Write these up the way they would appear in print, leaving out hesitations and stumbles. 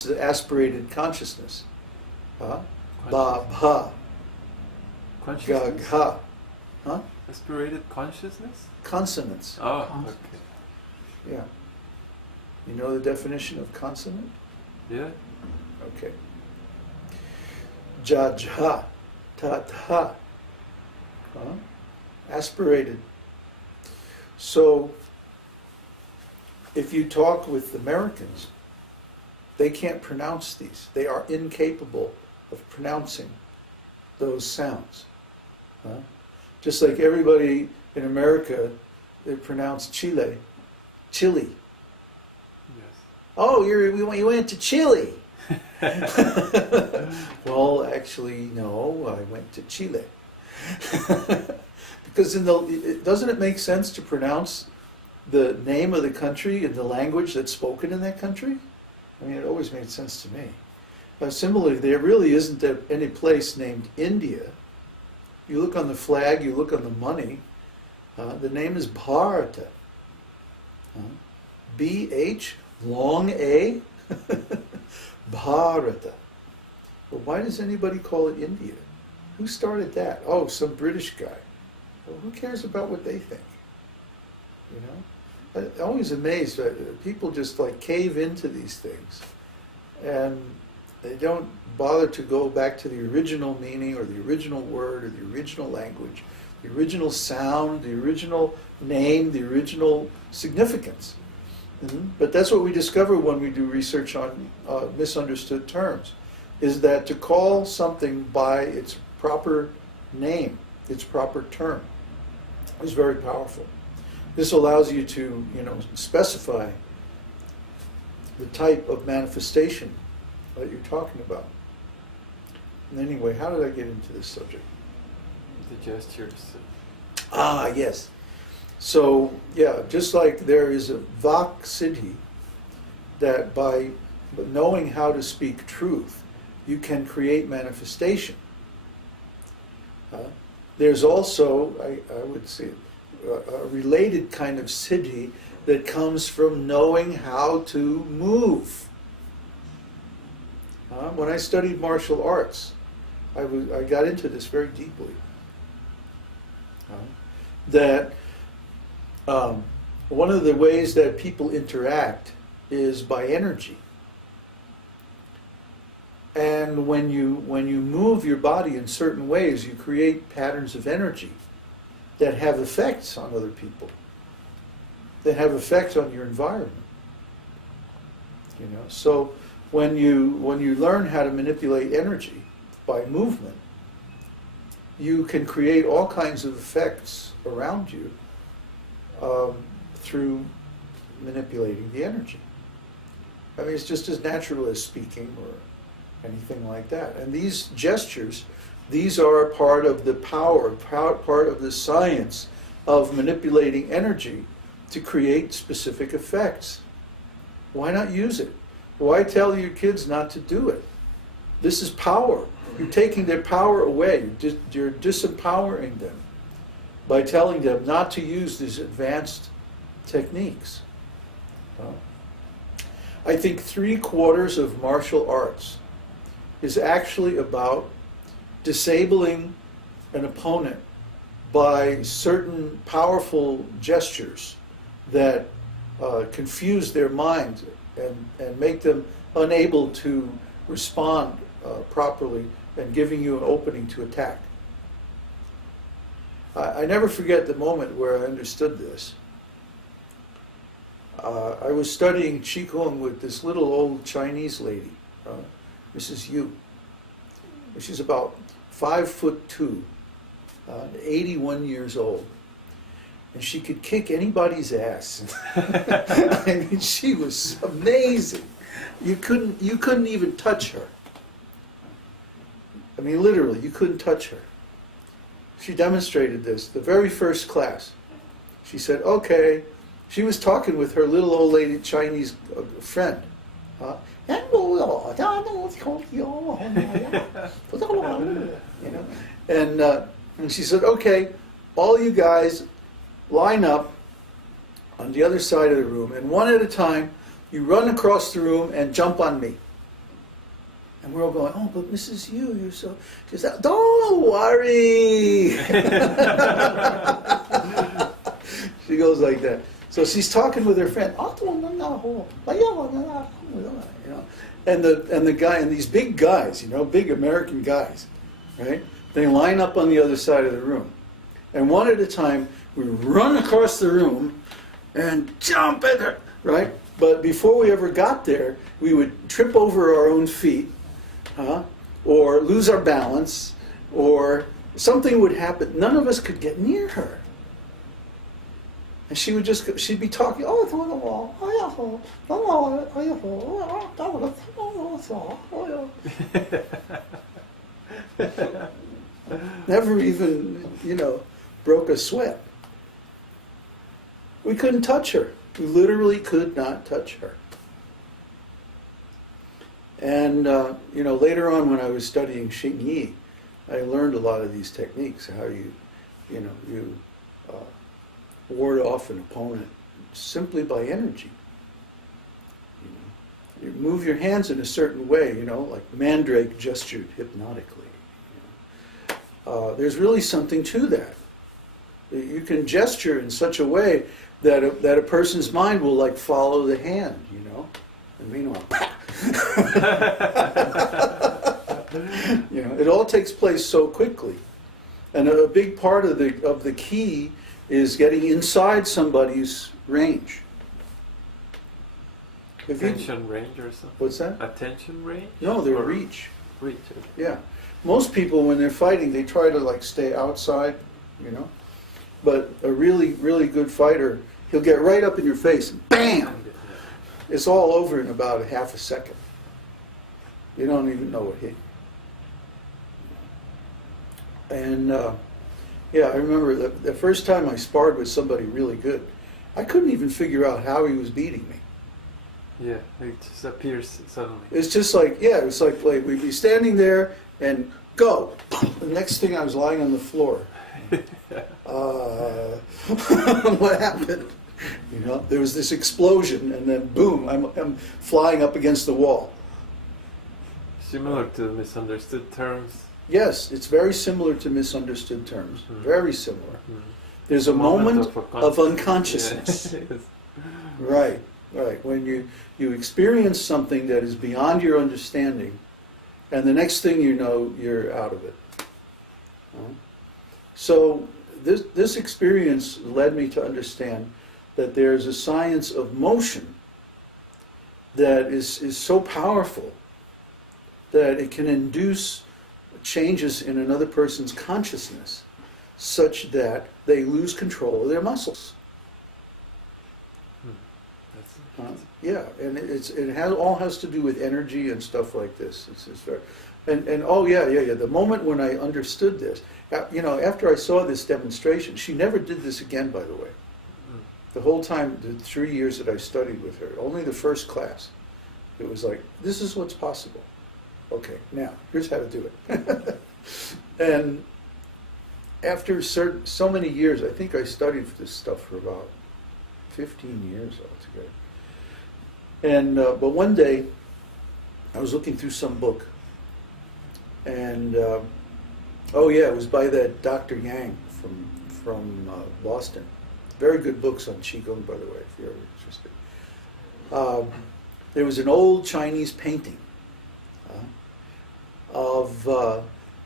the aspirated consciousness. Ba, Consciousness. bha, ga, Consciousness? gha. Huh? Aspirated consciousness? Consonants. Oh, okay. Yeah. You know the definition of consonant? Yeah? Okay. Ja, jha, ta, tha. Huh? Aspirated. So, if you talk with Americans, they can't pronounce these. They are incapable of pronouncing those sounds. Huh? Just like everybody in America, they pronounce Chile, Chile. Yes. Oh, you went to Chile. Well, actually, no, I went to Chile. Because doesn't it make sense to pronounce the name of the country in the language that's spoken in that country? I mean, it always made sense to me. Similarly, there really isn't any place named India. You look on the flag, you look on the money, the name is Bharata. B-H, long A, Bharata. But why does anybody call it India? Who started that? Oh, some British guy. Well, who cares about what they think? You know? I'm always amazed that people just like cave into these things and they don't bother to go back to the original meaning or the original word or the original language, the original sound, the original name, the original significance. Mm-hmm. But that's what we discover when we do research on misunderstood terms, is that to call something by its proper name, its proper term, is very powerful. This allows you to, specify the type of manifestation that you're talking about. And anyway, how did I get into this subject? The gestures. Ah, yes. So, yeah, just like there is a Vak Siddhi, that by knowing how to speak truth, you can create manifestation. There's also, I would say, a related kind of siddhi that comes from knowing how to move. When I studied martial arts, I got into this very deeply. That one of the ways that people interact is by energy. And when you move your body in certain ways, you create patterns of energy that have effects on other people, that have effects on your environment. So when you learn how to manipulate energy by movement, you can create all kinds of effects around you through manipulating the energy. I mean, it's just as natural as speaking or anything like that. And these gestures, these are part of the power, part of the science of manipulating energy to create specific effects. Why not use it? Why tell your kids not to do it? This is power. You're taking their power away. You're disempowering them by telling them not to use these advanced techniques. I think 3/4 of martial arts is actually about disabling an opponent by certain powerful gestures that confuse their mind and make them unable to respond properly and giving you an opening to attack. I never forget the moment where I understood this. I was studying Qigong with this little old Chinese lady, Mrs. Yu. She's about 5'2", 81 years old. And she could kick anybody's ass. I mean, she was amazing. You couldn't even touch her. I mean, literally, you couldn't touch her. She demonstrated this the very first class. She said, okay. She was talking with her little old lady Chinese friend. And she said, okay, all you guys line up on the other side of the room, and one at a time, you run across the room and jump on me. And we're all going, oh, but Mrs. you're so... She said, don't worry! She goes like that. So she's talking with her friend, you know, and the guy, and these big guys, you know, big American guys, right? They line up on the other side of the room. And one at a time, we run across the room and jump at her, right? But before we ever got there, we would trip over our own feet, or lose our balance, or something would happen. None of us could get near her. And she'd be talking, never even, broke a sweat. We couldn't touch her. We literally could not touch her. And, later on when I was studying Xing Yi, I learned a lot of these techniques, how you ward off an opponent simply by energy. You move your hands in a certain way, like Mandrake gestured hypnotically. There's really something to that. You can gesture in such a way that a person's mind will like follow the hand, and meanwhile, it all takes place so quickly, and a big part of the key is getting inside somebody's range. Attention range or something? What's that? Attention range? No, their Or reach. Reach. Okay. Yeah. Most people, when they're fighting, they try to like stay outside, But a really, really good fighter, he'll get right up in your face and BAM! It's all over in about a half a second. You don't even know what hit you. And I remember the first time I sparred with somebody really good, I couldn't even figure out how he was beating me. Yeah, it just appears suddenly. It's just like, it's like we'd be standing there and go. The next thing I was lying on the floor. What happened? There was this explosion, and then boom, I'm flying up against the wall. Similar to misunderstood terms. Yes, it's very similar to misunderstood terms. Mm. Very similar. Mm. There's a moment of unconsciousness. Yes. Right. When you experience something that is beyond your understanding, and the next thing you know, you're out of it. So this experience led me to understand that there's a science of motion that is so powerful that it can induce changes in another person's consciousness such that they lose control of their muscles. And all has to do with energy and stuff like this. It's very, the moment when I understood this, after I saw this demonstration, she never did this again, by the way. The whole time, the 3 years that I studied with her, only the first class, it was like, this is what's possible. Okay, now, here's how to do it. And after so many years, I think I studied this stuff for about 15 years altogether. And but one day, I was looking through some book, and it was by that Dr. Yang from Boston. Very good books on Qigong, by the way, if you're interested. There was an old Chinese painting of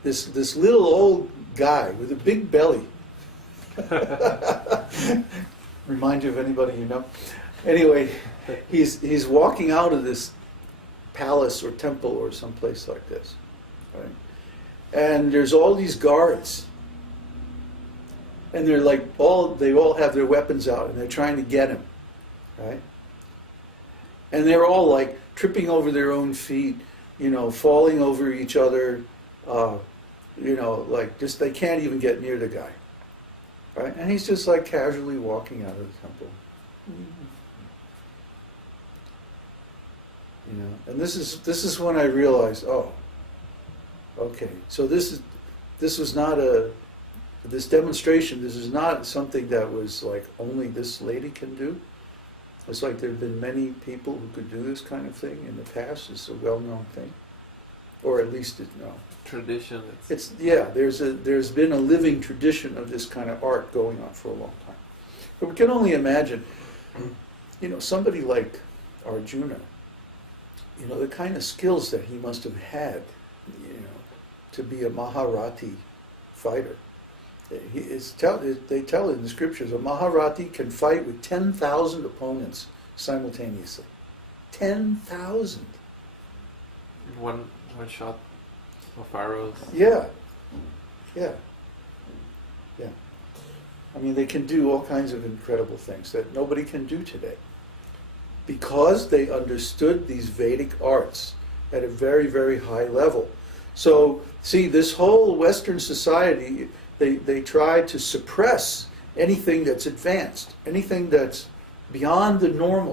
this little old guy with a big belly. Remind you of anybody you know? Anyway, he's walking out of this palace or temple or someplace like this, right? And there's all these guards, and they're like they all have their weapons out, and they're trying to get him, right? And they're all like tripping over their own feet, falling over each other, like just they can't even get near the guy, right? And he's just like casually walking out of the temple. And this is when I realized, okay, so this demonstration, this is not something that was like only this lady can do. It's like there have been many people who could do this kind of thing in the past. It's a well-known thing. or at least no. Tradition. It's there's been a living tradition of this kind of art going on for a long time. But we can only imagine, somebody like Arjuna, the kind of skills that he must have had, to be a Maharati fighter. They tell in the scriptures, a Maharati can fight with 10,000 opponents simultaneously. 10,000. One shot of arrows. Yeah. I mean, they can do all kinds of incredible things that nobody can do today, because they understood these Vedic arts at a very, very high level. So, see, this whole Western society, they try to suppress anything that's advanced, anything that's beyond the normal.